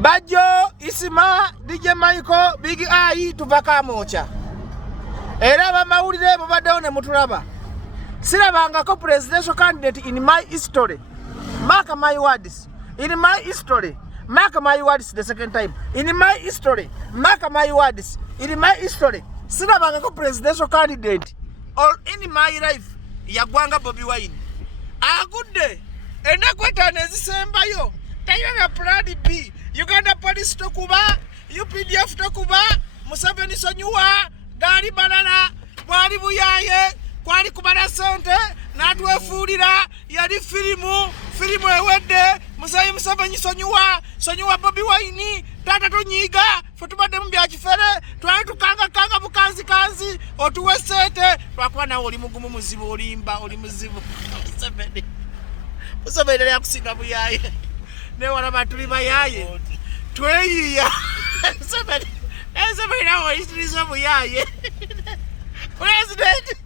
Bajjo, Isima, DJ Michael, Big I, tuvaka mocha. Era bamawulire bobaddewo ne mutulaba. Sirabangako presidential candidate in my history. Mark my words. In my history. Mark my words the second time. In my history. Mark my words. In my history. Sirabangako presidential candidate or in my life. Yagwanga Bobi Wine. A good day. Enakweta nezisembayo. Tayona plan B. Uganda police tokuba. UPDF tokuba. Museveni sonyuwa. Gali banana. Bwali buyaye. Kwali kubana sente. Natwefuulira. Yali filimu ewedde. Museveni sonyuwa Bobi Wine. Tata tunyiga. Futubadde mu byakifere. Twali tukanga bukanzi. Otuwe sente. Twakuba nawe oli mugumu muzibu olimba. Oli muzibu. Museveni yakusinga buyaye. Ne wala batuli bayaye. Tweyiya. Museveni nawe oyitiriza buyaye. President.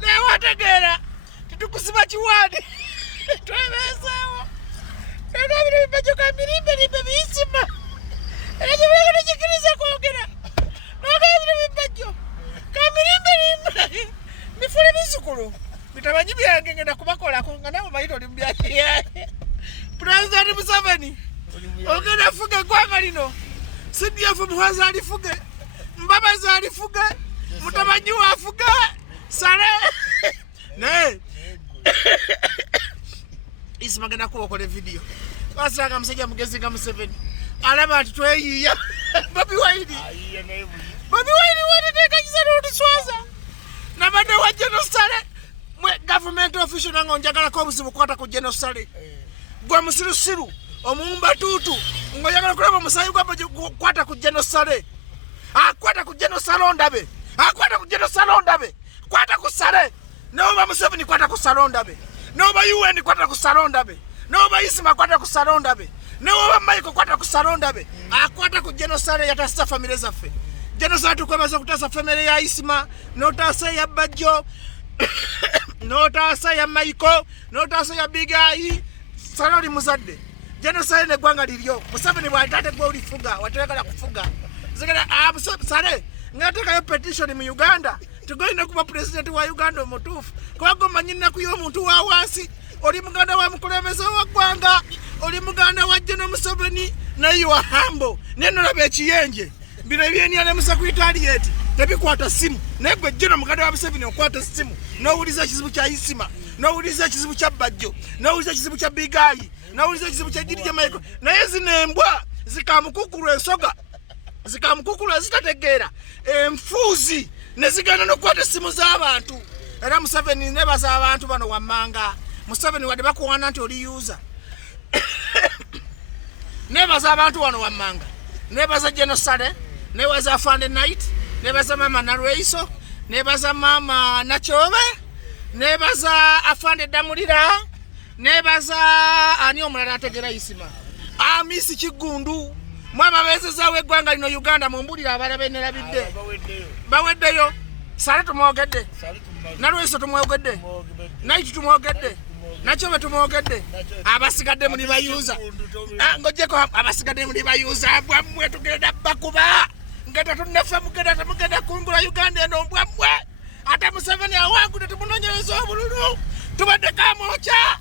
Ne wategera. Tutukusiba kiwani. Twebezeewo. Nabino bibajoka mirimbe biyisima. Era kibuleka tekikiriza kwogera. Nogabino bibajo. Kamirimbe. Mifule bizukulu. Bitabanyi byange ngenda kubakolako nga nabo bayita oli mubyaye. President Museveni. Ogenda fuge gwanga lino. CDF muhazi alifuge. Mbabazi alifuge. Mutabanyi wafuge. Sare. Ne. Isima genda kuokole video. Wasanga musajja mugezi ga Museveni. Alaba ati tweyiya. Bobi Wine. Bobi Wine wadde kajisa n'otuswaza. Nabadde wa genocide. Government official nango njagala ko buzibu kwata ku genocide. Gwa musirusiru omumba tutu ngoyagala kulaba musayi gwa kwata ku genocide. Kwata ku genocide ondabe. Kwata ku genocide ondabe. Kwata ku sare. No ba Museveni kwata ku sare ondabe. No ba UN kwata ku sare ondabe. No ba Isima kwata ku sare ondabe. No ba Michael kwata ku sare ondabe. Kwata ku genocide yatasa family zaffe. Genocide tukwebaza kutasa family ya Isima, no tasa ya Bajjo. No tasa ya Michael, no tasa ya Big I. Salori muzadde. Genocide ne gwanga liryo. Museveni bwatate gwa ulifuga, wategala kufuga. Zigala sare. Ngateka yo petition mu Uganda. Tugoine kuba president wa Uganda omutufu. Kwago manyina ku yo muntu wa wasi. Oli muganda wa mukulembeze wa gwanga. Oli muganda wa General Museveni na you are humble. Neno labe kiyenje. Bino byeni ale musakwitaliate. Tebikwata simu. Negwe General muganda wa Museveni okwata simu. N'owuliza kizibu kya Isima. N'owuliza kizibu kya Bajjo. N'owuliza kizibu kya Big I. N'owuliza kizibu kya DJ Michael. Naye zinembwa zikamukukulu ensoga. Zikamukukulu zitategeera. Enfuuzi nezigana n'okwata simu z'abantu. Era Museveni nebaza abantu bano wammanga. Museveni wadde bakuwana nti oli user. Nebaza abantu wano wammanga. Nebaza genocide. Nebaza Afande Night. Nebaza Mama Narweiso. Nebaza Mama Nachobe. Nebaza Afande Damulira. Nebaza ani omulala ategera Isima. Amisi Kigundu. Mwaba bezeza wegwanga lino Uganda mumbulira abalabe nerabidde. Baweddeyo. Sale tumwogedde. Narweiso tumwogedde. Night tumwogedde. Nachobe tumwogedde. Abasigadde muli bayuza. Ngojeko abasigadde muli bayuza. Bwamwe tugenda bakuba. Ngeta tunafa mugenda kungula Uganda eno bwamwe. Ate Museveni awangude tumunonyereza obululu. Tubadde kamocha.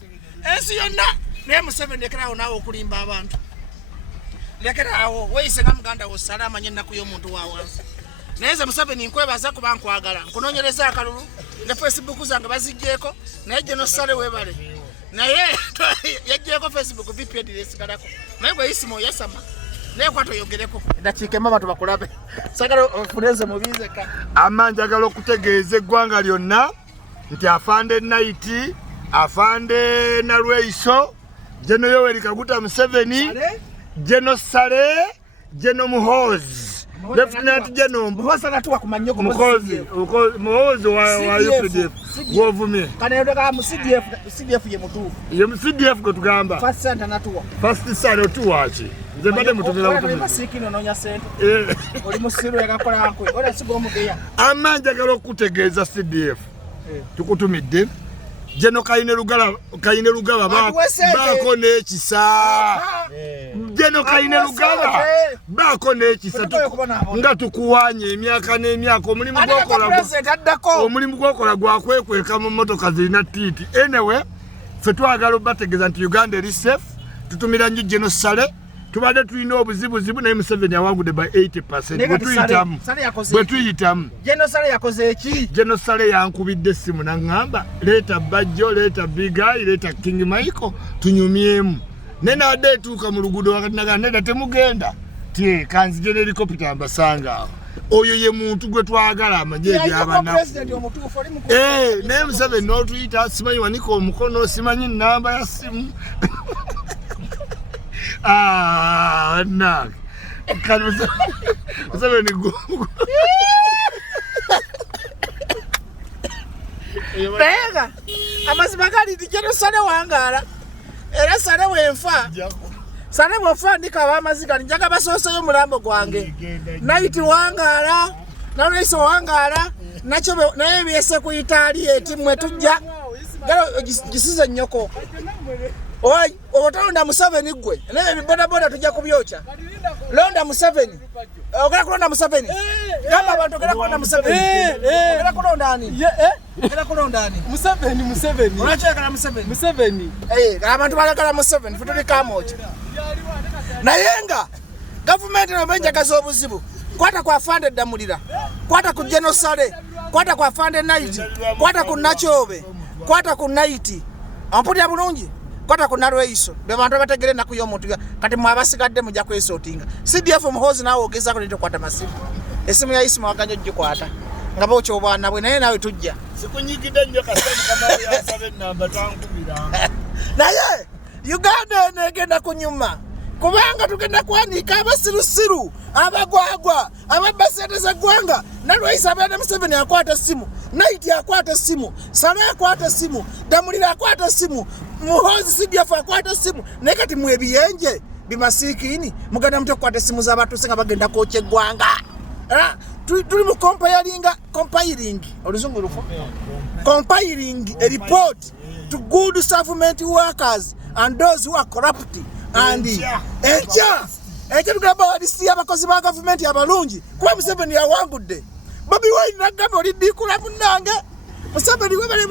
Ensi yonna. Ne Museveni lekerawo nawe okulimba abantu. Lekerawo weise nga muganda wo salama nyenna ku y'omuntu wa wansi. Neze Museveni nkwebaza kuba nkwagala. Nkunonyereza akalulu. Ne Facebook zange bazijjeko. Naye genocide webale. Naye yajjeko Facebook VPN lesikalako. Naye gwe Isimo yasama. Naye kwato yogereko. Dakiike mama tubakulabe. Sagalo ofuneze mubize ka. Amanjagala okutegeeza eggwanga lyonna nti Afande Night, Afande Narweiso, Jeno Yoweri Kaguta Museveni, Jeno Sale, Jeno Muhoozi. Lieutenant General Muhoozi anatuwa kumanyoko Muhoozi wa UPDF. Gwovumye. Kanayodeka mu CDF ye mutufu. Ye mu CDF ko tugamba. First center natuwa. First center otuwa ki. Nze bade mutumira mutumira. Masikino nonya center. Oli musiru yakakola akwe. Ola sigo mugeya. Amanjagala okutegeeza CDF. Tukutumidde. Jeno Kayine Lugaba baako n'ekisa. Jeno Kaine Lugala bako n'ekisa nga tukuwanye emyaka n'emyaka omulimu gwokola gwakwekweka mu mmotoka zirina ttiiti. Anyway, ffe twagala obategeeza nti Uganda eri safe, tutumira nnyo Jeno Sale. Tubadde tulina obuzibuzibu naye Museveni awangudde by 80%. Bwe tuyitamu. Jeno Sale yakoze eki? Jeno Sale yankubidde essimu n'aŋŋamba leeta Bajjo, leeta Big Eye, leeta King Michael tunyumyemu. Nena wadde etuuka mu luguudo wakati naga nedda temugenda. Tie kanzije n'helicopter mbasanga awo. Oyo ye muntu gwe twagala amagye by'abanaku. Naye Museveni n'otuyita simanyi wanika omukono simanyi nnamba ya simu. Nah. Kan Museveni gugu. Bega. Amazima gali Jeno Sale wangala. Era Sale wenfa. Sale bwofa ndika abamaziga njaga basoseyo mulambo gwange. Naiti wangala. Nalaiso wangala. Nacho naye byese ku Italy eti mwe tujja. Galo gisize nyoko. Oi, obotonda Museveni gwe. Naye biboda boda tujja kubyocha. Londa Museveni. Ogala kulonda Museveni. Kama abantu ogala kulonda Museveni. Ogala kulonda ani? Ogala kulonda ani? Museveni. Unacheka na Museveni. Abantu balagala Museveni futuli kamoja. Nayenga government nobenja kazo obuzibu. Kwata kwa afande Damulira. Kwata ku Jeno Sale. Kwata kwa afande Night. Kwata ku Nachobe. Kwata ku Night. Ampudi abulungi. Kwata ku Narweiso. Be bantu bategere na kuyo muntu kati mwabasigadde mujja kwesotinga. CDF muhozi nawo ogeza ko nito kwata masimu. Esimu ya isimu wakanyo jikwata. Ngabo kyo bwana bwe naye nawe tujja. Sikunyigide nnyo kasemu kama ya 7 namba tankubira. Naye Uganda negenda kunyuma. Kubanga tugenda kwanika abasirusiru, abagwagwa, ababasete za gwanga. Narweiso abadde Museveni akwata simu. Night akwata simu. Sale akwata simu. Damulira akwata simu. Muhozi CDF akwata simu. Nekati mwebiyenje bimasikini muganda mto kwata simu za batu singa bagenda koche gwanga. Tuli mu compiling oluzungu lufu. Compiling a report to good government workers and those who are corrupt and tugamba wadisi abakozi ba government abalungi kuba Museveni yawangudde. Bobi Wine nagamba oli dikula munange Museveni webale